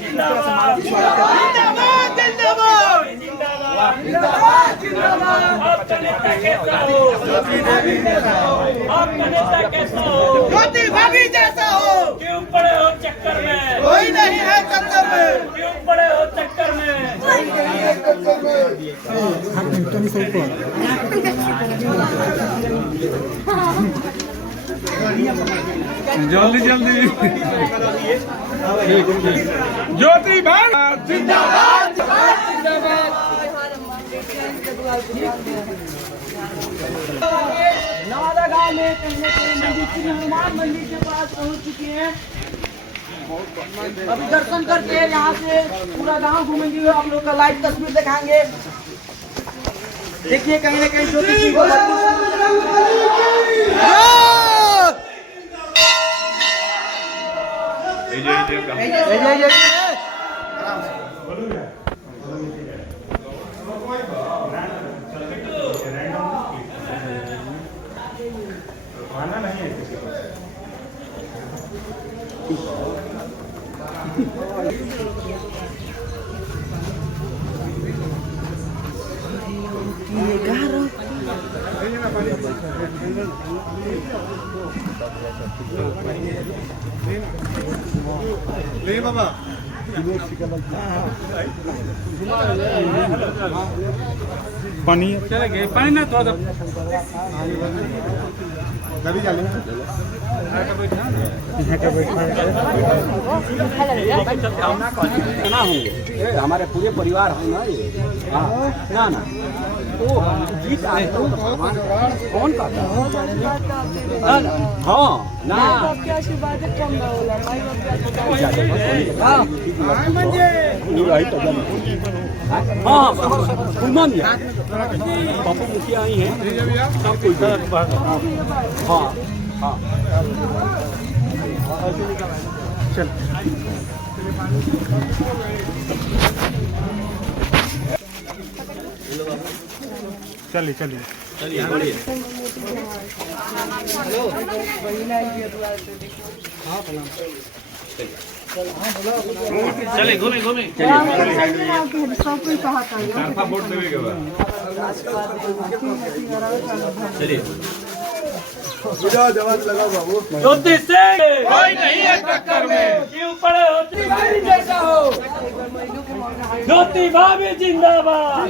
किस तरह से माला की स्वागत करते ज्योति भाभी जैसा हो, क्यों पड़े हो चक्कर में, कोई नहीं है चक्कर में, क्यों पड़े हो चक्कर में। जल्दी जल्दी ज्योति भारत जिंदाबाद नवादा गांव में कहीं न कहीं मंदिर श्री हनुमान मंदिर के पास पहुंच चुके हैं। अभी दर्शन करके यहाँ से पूरा गांव घूमेंगे, आप लोग का लाइव तस्वीर दिखाएंगे। देखिए कहीं न कहीं ज्योति जी को ले बाबा पानी चलेगा पानी ना थोड़ा कभी चले ना होंगे हमारे पूरे परिवार हैं ना ये ना ना तो जीत आए तो भगवान कौन कहता हाँ ना आपके आशीर्वाद कम ना होला भाई हाँ कुलमान पप्पू मुखिया आई हैं सब कोई हाँ हाँ चल चलिए चलिए चले घूमे घूमे सब कोई चाहता है चलिए। जवाब लगाओ बाबू ज्योति से कोई नहीं है टक्कर में, क्यों पड़े हो जैसा हो। ज्योति भाभी जिंदाबाद।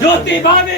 ज्योति भाभी